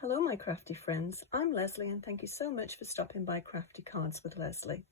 Hello my crafty friends, I'm Leslie and thank you so much for stopping by Crafty Cards with Leslie.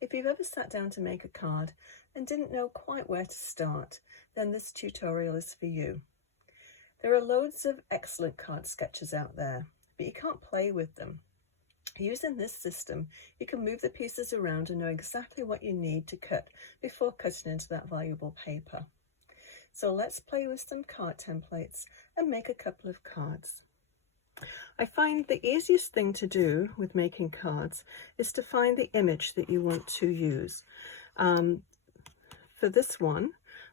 If you've ever sat down to make a card and didn't know quite where to start, then this tutorial is for you. There are loads of excellent card sketches out there, but you can't play with them. Using this system, you can move the pieces around and know exactly what you need to cut before cutting into that valuable paper. So let's play with some card templates and make a couple of cards. I find the easiest thing to do with making cards is to find the image that you want to use. For this one,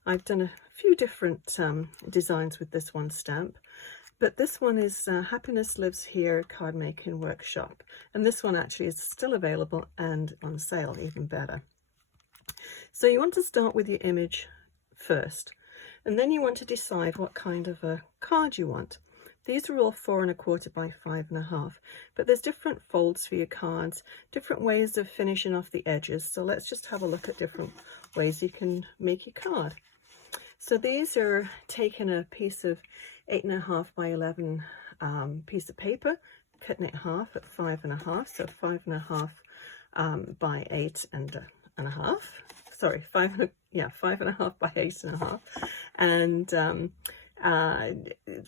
I've done a few different designs with this one stamp, but this one is Happiness Lives Here Card Making Workshop, and this one actually is still available and on sale, even better. So you want to start with your image first, and then you want to decide what kind of a card you want. These are all 4 1/4 by 5 1/2, but there's different folds for your cards, different ways of finishing off the edges. So let's just have a look at different ways you can make your card. So these are taking a piece of 8 1/2 by 11 piece of paper, cutting it half at 5 1/2, so 5 1/2 by 8 1/2. Sorry, 5 1/2 by 8 1/2, and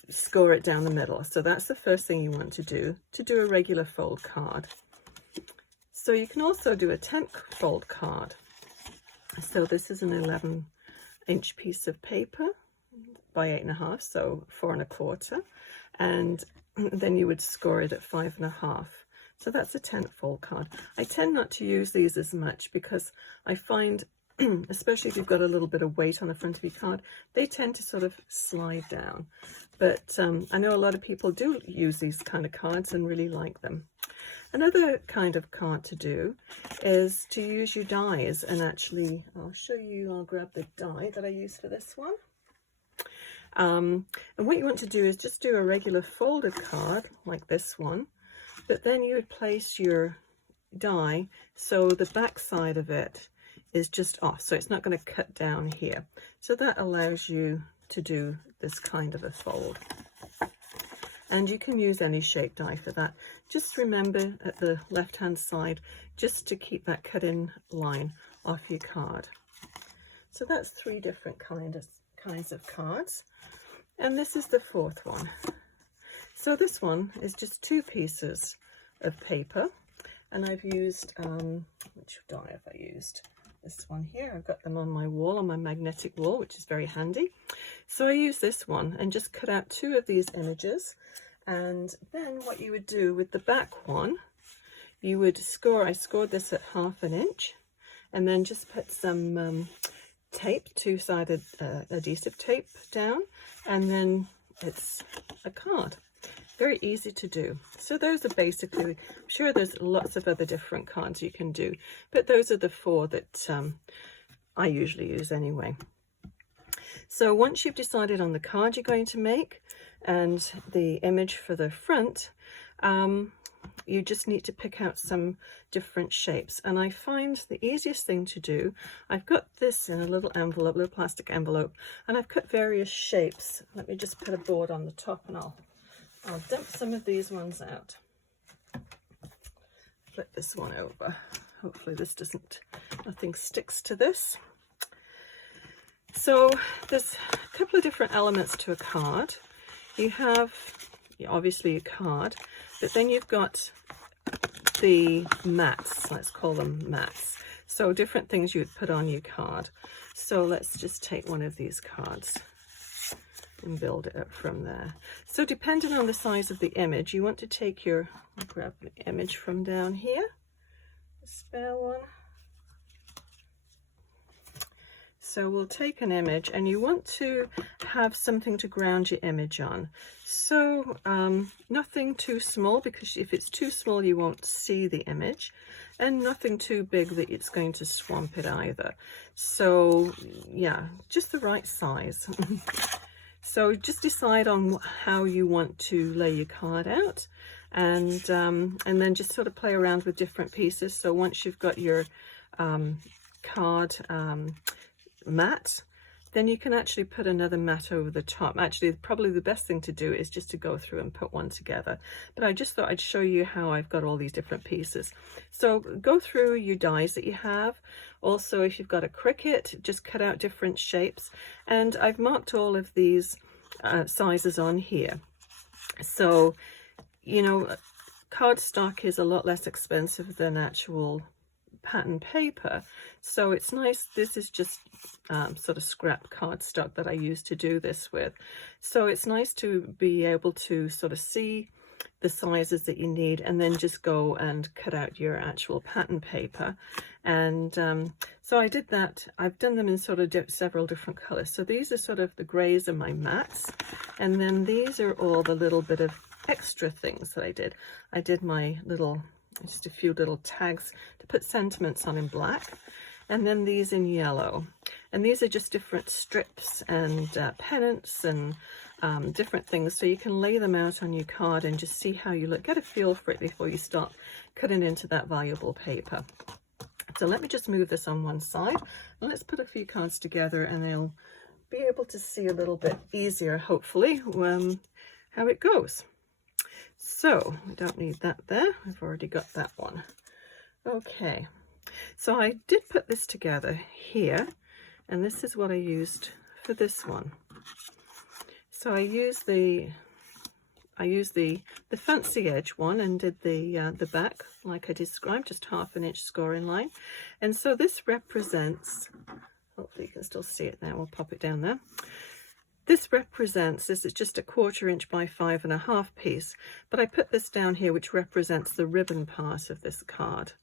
score it down the middle. So that's the first thing you want to do a regular fold card. So you can also do a 10 fold card. So this is an 11-inch piece of paper by 8 1/2, so 4 1/4, and then you would score it at 5 1/2. So that's a 10 fold card. I tend not to use these as much because I find, especially if you've got a little bit of weight on the front of your card, they tend to sort of slide down. But I know a lot of people do use these kind of cards and really like them. Another kind of card to do is to use your dies, and actually I'll show you, I'll grab the die that I use for this one. And what you want to do is just do a regular folded card like this one, but then you would place your die so the back side of it is just off, so it's not going to cut down here. So that allows you to do this kind of a fold, and you can use any shape die for that. Just remember at the left hand side just to keep that cut in line off your card. So that's 3 different kinds of cards, and this is the 4th one. So this one is just 2 pieces of paper, and I've used which die have I used? This one here. I've got them on my wall, on my magnetic wall, which is very handy. So I use this one and just cut out 2 of these images, and then what you would do with the back one, you would score, I scored this at 1/2 inch, and then just put some tape, 2-sided adhesive tape down, and then it's a card. Very easy to do. So those are basically, I'm sure there's lots of other different cards you can do, but those are the 4 that I usually use anyway. So once you've decided on the card you're going to make and the image for the front, you just need to pick out some different shapes. And I find the easiest thing to do, I've got this in a little envelope, little plastic envelope, and I've cut various shapes. Let me just put a board on the top and I'll dump some of these ones out. Flip this one over. Hopefully this doesn't, nothing sticks to this. So there's a couple of different elements to a card. You have obviously your card, but then you've got the mats, let's call them mats. So different things you would put on your card. So let's just take one of these cards and build it up from there. So depending on the size of the image, you want to take your, I'll grab the image from down here, the spare one. So we'll take an image, and you want to have something to ground your image on. So nothing too small, because if it's too small you won't see the image, and nothing too big that it's going to swamp it either. So yeah, just the right size. So just decide on how you want to lay your card out, and then just sort of play around with different pieces. So once you've got your card mat, then you can actually put another mat over the top. Actually, probably the best thing to do is just to go through and put one together. But I just thought I'd show you how I've got all these different pieces. So go through your dies that you have. Also, if you've got a Cricut, just cut out different shapes. And I've marked all of these sizes on here. So, you know, cardstock is a lot less expensive than actual pattern paper, so it's nice. This is just sort of scrap cardstock that I use to do this with, so it's nice to be able to sort of see the sizes that you need and then just go and cut out your actual pattern paper. And so I did that. I've done them in sort of several different colors. So these are sort of the grays of my mats, and then these are all the little bit of extra things that I did. I did my little, just a few little tags to put sentiments on in black, and then these in yellow. And these are just different strips and pennants and different things, so you can lay them out on your card and just see how you look. Get a feel for it before you start cutting into that valuable paper. So let me just move this on one side, and let's put a few cards together, and they'll be able to see a little bit easier, hopefully, how it goes. So we don't need that there. I've already got that one. Okay, so I did put this together here, and this is what I used for this one. So I used the fancy edge one and did the back like I described, just 1/2 inch scoring line. And so this represents, hopefully you can still see it now, we'll pop it down there. This is just a 1/4 inch by 5.5 piece, but I put this down here, which represents the ribbon part of this card.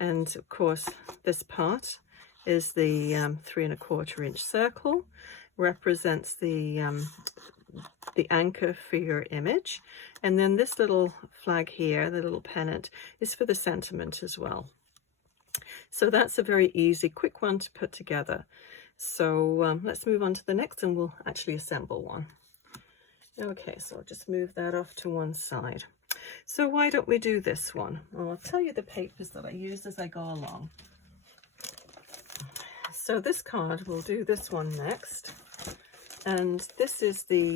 And of course, this part is the 3¼ inch circle, represents the anchor for your image. And then this little flag here, the little pennant, is for the sentiment as well. So that's a very easy, quick one to put together. So let's move on to the next, and we'll actually assemble one. Okay, so I'll just move that off to one side. So why don't we do this one? Well, I'll tell you the papers that I used as I go along. So this card, we'll do this one next. And this is the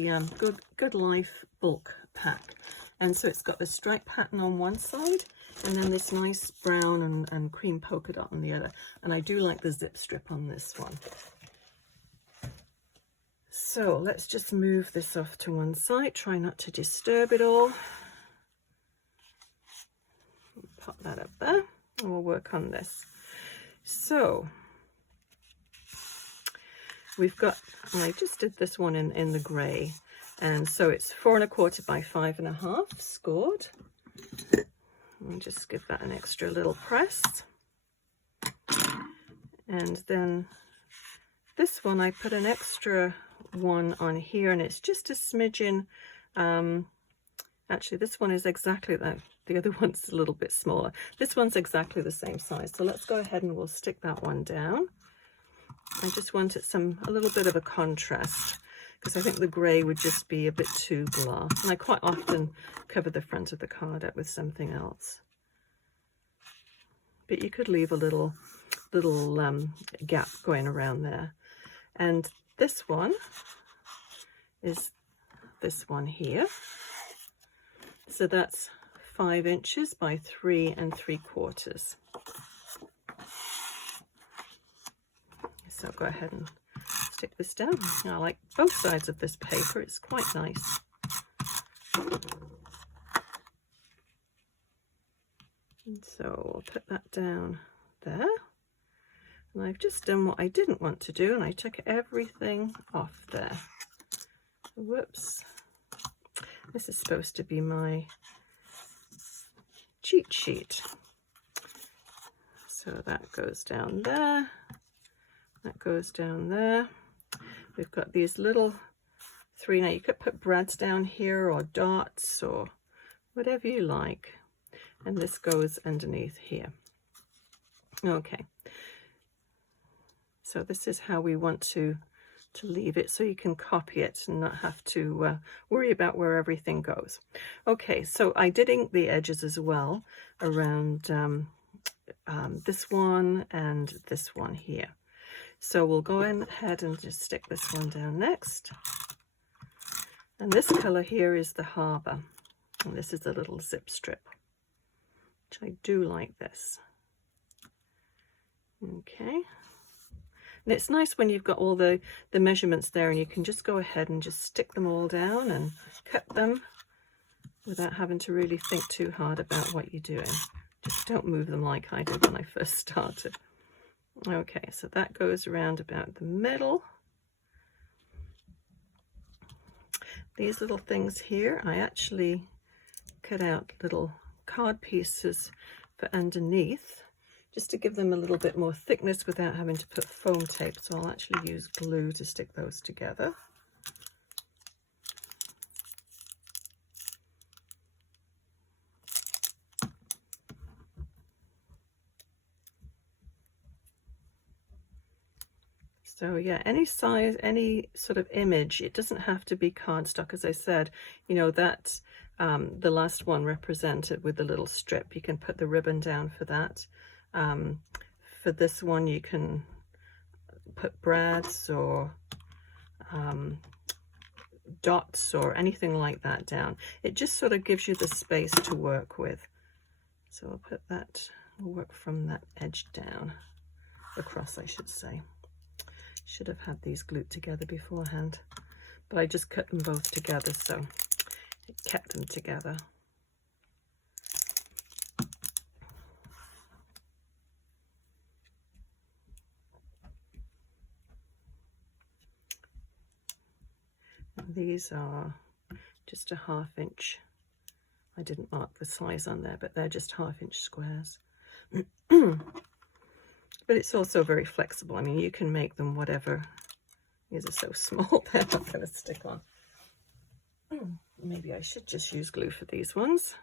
Good Life bulk pack. And so it's got the stripe pattern on one side, and then this nice brown and cream polka dot on the other. And I do like the zip strip on this one. So let's just move this off to one side. Try not to disturb it all. Pop that up there, and we'll work on this. So we've got, I just did this one in the grey, and so it's 4¼ by 5.5 scored. I'll just give that an extra little press. And then this one, I put an extra one on here, and it's just a smidgen. Actually, this one is exactly that. The other one's a little bit smaller. This one's exactly the same size. So let's go ahead and we'll stick that one down. I just wanted a little bit of a contrast, because I think the grey would just be a bit too blah. And I quite often cover the front of the card up with something else. But you could leave a little gap going around there. And this one is this one here. So that's 5 inches by 3¾ So I'll go ahead and stick this down. I like both sides of this paper, it's quite nice. And so we'll put that down there. And I've just done what I didn't want to do, and I took everything off there. Whoops. This is supposed to be my cheat sheet. So that goes down there. That goes down there. We've got these little 3. Now you could put brads down here, or dots, or whatever you like. And this goes underneath here. Okay. So this is how we want to leave it, so you can copy it and not have to worry about where everything goes. Okay, so I did ink the edges as well around this one and this one here. So we'll go ahead and just stick this one down next. And this colour here is the Harbour. And this is a little zip strip, which I do like this. Okay. And it's nice when you've got all the measurements there and you can just go ahead and just stick them all down and cut them without having to really think too hard about what you're doing. Just don't move them like I did when I first started. Okay, so that goes around about the middle. These little things here, I actually cut out little card pieces for underneath, just to give them a little bit more thickness without having to put foam tape. So I'll actually use glue to stick those together. So yeah, any size, any sort of image, it doesn't have to be cardstock. As I said, you know, that the last one represented with the little strip, you can put the ribbon down for that. For this one, you can put brads or dots or anything like that down. It just sort of gives you the space to work with. So I'll put that, we'll work from that edge down, across I should say. Should have had these glued together beforehand, but I just cut them both together, so it kept them together. And these are just a 1/2 inch. I didn't mark the size on there, but they're just 1/2 inch squares. But it's also very flexible. I mean, you can make them whatever. These are so small, they're not going to stick on. Maybe I should just use glue for these ones.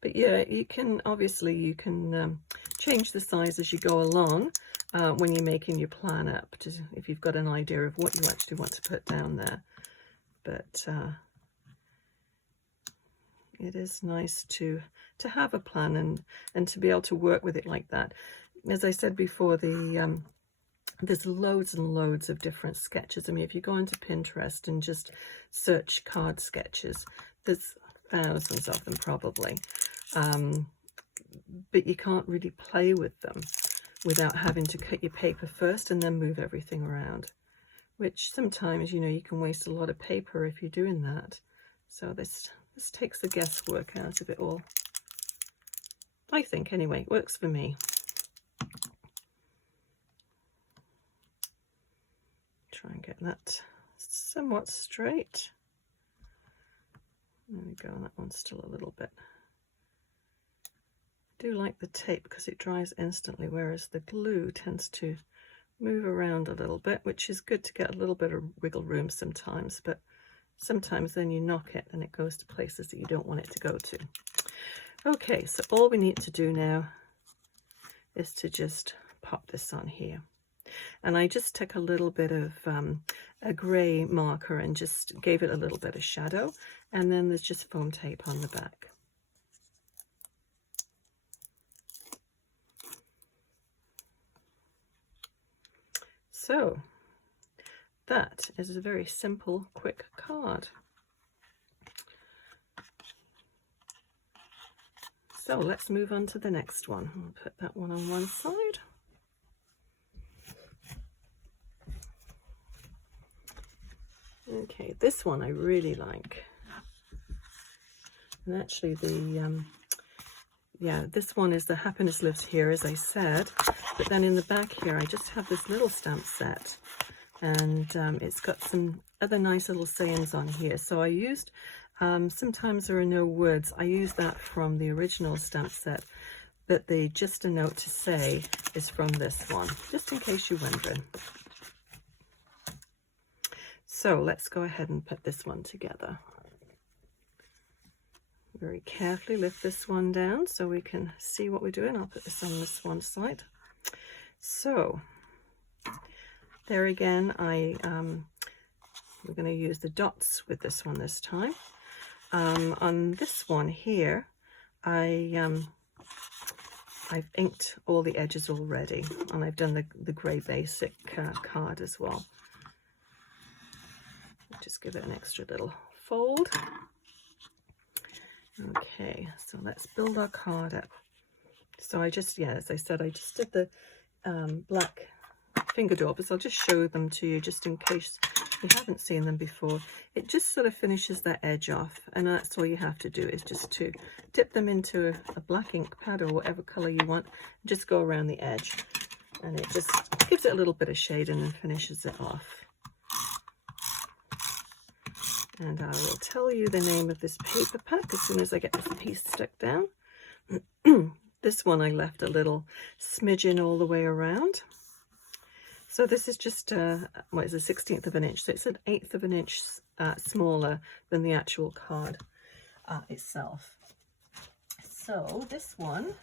But yeah, you can, obviously, you can change the size as you go along when you're making your plan up, to, if you've got an idea of what you actually want to put down there. But it is nice to have a plan and to be able to work with it like that. As I said before, there's loads and loads of different sketches. I mean, if you go into Pinterest and just search card sketches, there's thousands of them probably. But you can't really play with them without having to cut your paper first and then move everything around, which sometimes, you know, you can waste a lot of paper if you're doing that. So this takes the guesswork out of it all. I think, anyway, it works for me. Try and get that somewhat straight. There we go, that one's still a little bit. I do like the tape because it dries instantly, whereas the glue tends to move around a little bit, which is good to get a little bit of wiggle room sometimes, but sometimes then you knock it and it goes to places that you don't want it to go to. Okay, so all we need to do now is to just pop this on here. And I just took a little bit of a grey marker and just gave it a little bit of shadow, and then there's just foam tape on the back. So that is a very simple, quick card. So let's move on to the next one. I'll put that one on one side. Okay, this one I really like. And actually yeah, this one is the Happiness Lives Here, as I said. But then in the back here, I just have this little stamp set. And it's got some other nice little sayings on here. So I used, sometimes there are no words. I use that from the original stamp set, but the Just a Note to Say is from this one, just in case you're wondering. So let's go ahead and put this one together. Very carefully lift this one down so we can see what we're doing. I'll put this on this one side. So there again, we're going to use the dots with this one this time. On this one here, I I've inked all the edges already, and I've done the grey basic card as well. Just give it an extra little fold. Okay, so let's build our card up. So I just, yeah, as I said, I just did the black finger daubers. I'll just show them to you just in case you haven't seen them before. It just sort of finishes that edge off, and that's all you have to do, is just to dip them into a black ink pad or whatever color you want, and just go around the edge, and it just gives it a little bit of shade and then finishes it off. And I will tell you the name of this paper pack as soon as I get this piece stuck down. This one I left a little smidgen all the way around. So this is just, what is a 1/16 of an inch? So it's an 1/8 of an inch smaller than the actual card itself. So this one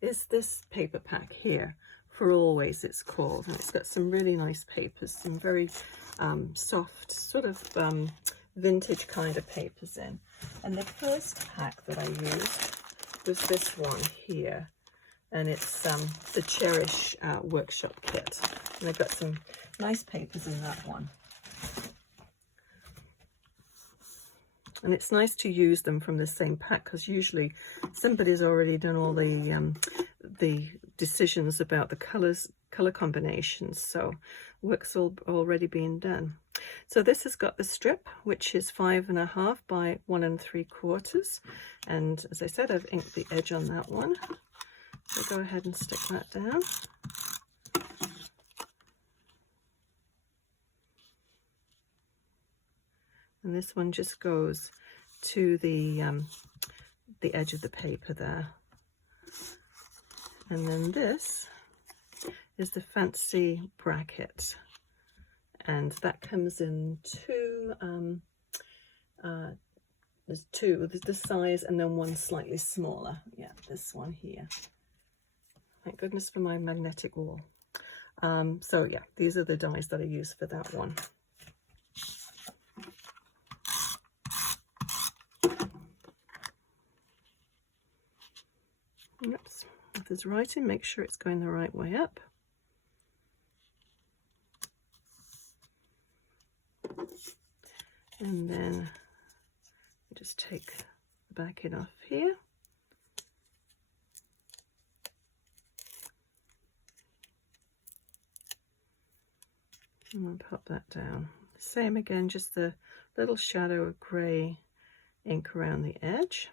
is this paper pack here. For Always, it's called, and it's got some really nice papers, some very soft, sort of vintage kind of papers in. And the first pack that I used was this one here, and it's the Cherish workshop kit, and I've got some nice papers in that one. And it's nice to use them from the same pack, because usually somebody's already done all the decisions about the color combinations, so work's already being done. So this has got the strip, which is 5.5 by 1 3/4, and as I said, I've inked the edge on that one. So go ahead and stick that down. And this one just goes to the edge of the paper there. And then this is the fancy bracket, and that comes in there's two, the size, and then one slightly smaller. Yeah, this one here. Thank goodness for my magnetic wall. So yeah, these are the dies that I use for that one. Oops. If there's writing, make sure it's going the right way up. And then just take the backing off here. And we'll pop that down. Same again, just the little shadow of grey ink around the edge.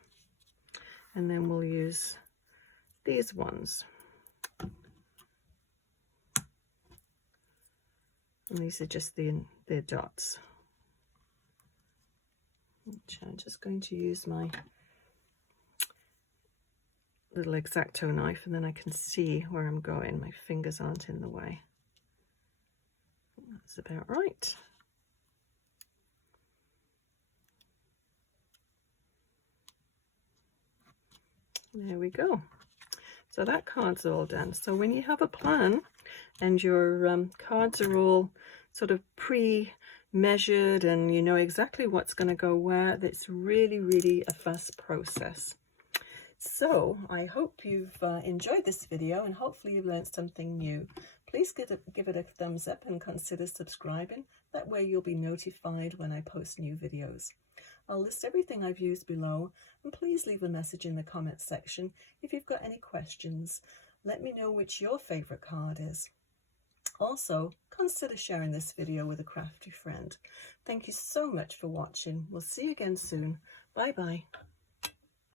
And then we'll use these ones. And these are just their dots. Which I'm just going to use my little X-Acto knife, and then I can see where I'm going. My fingers aren't in the way. That's about right. There we go. So that card's all done. So when you have a plan and your cards are all sort of pre-measured and you know exactly what's going to go where, that's really, really a fast process. So I hope you've enjoyed this video, and hopefully you've learned something new. Please give it a thumbs up and consider subscribing. That way you'll be notified when I post new videos. I'll list everything I've used below, and please leave a message in the comments section if you've got any questions. Let me know which your favourite card is. Also, consider sharing this video with a crafty friend. Thank you so much for watching. We'll see you again soon. Bye bye.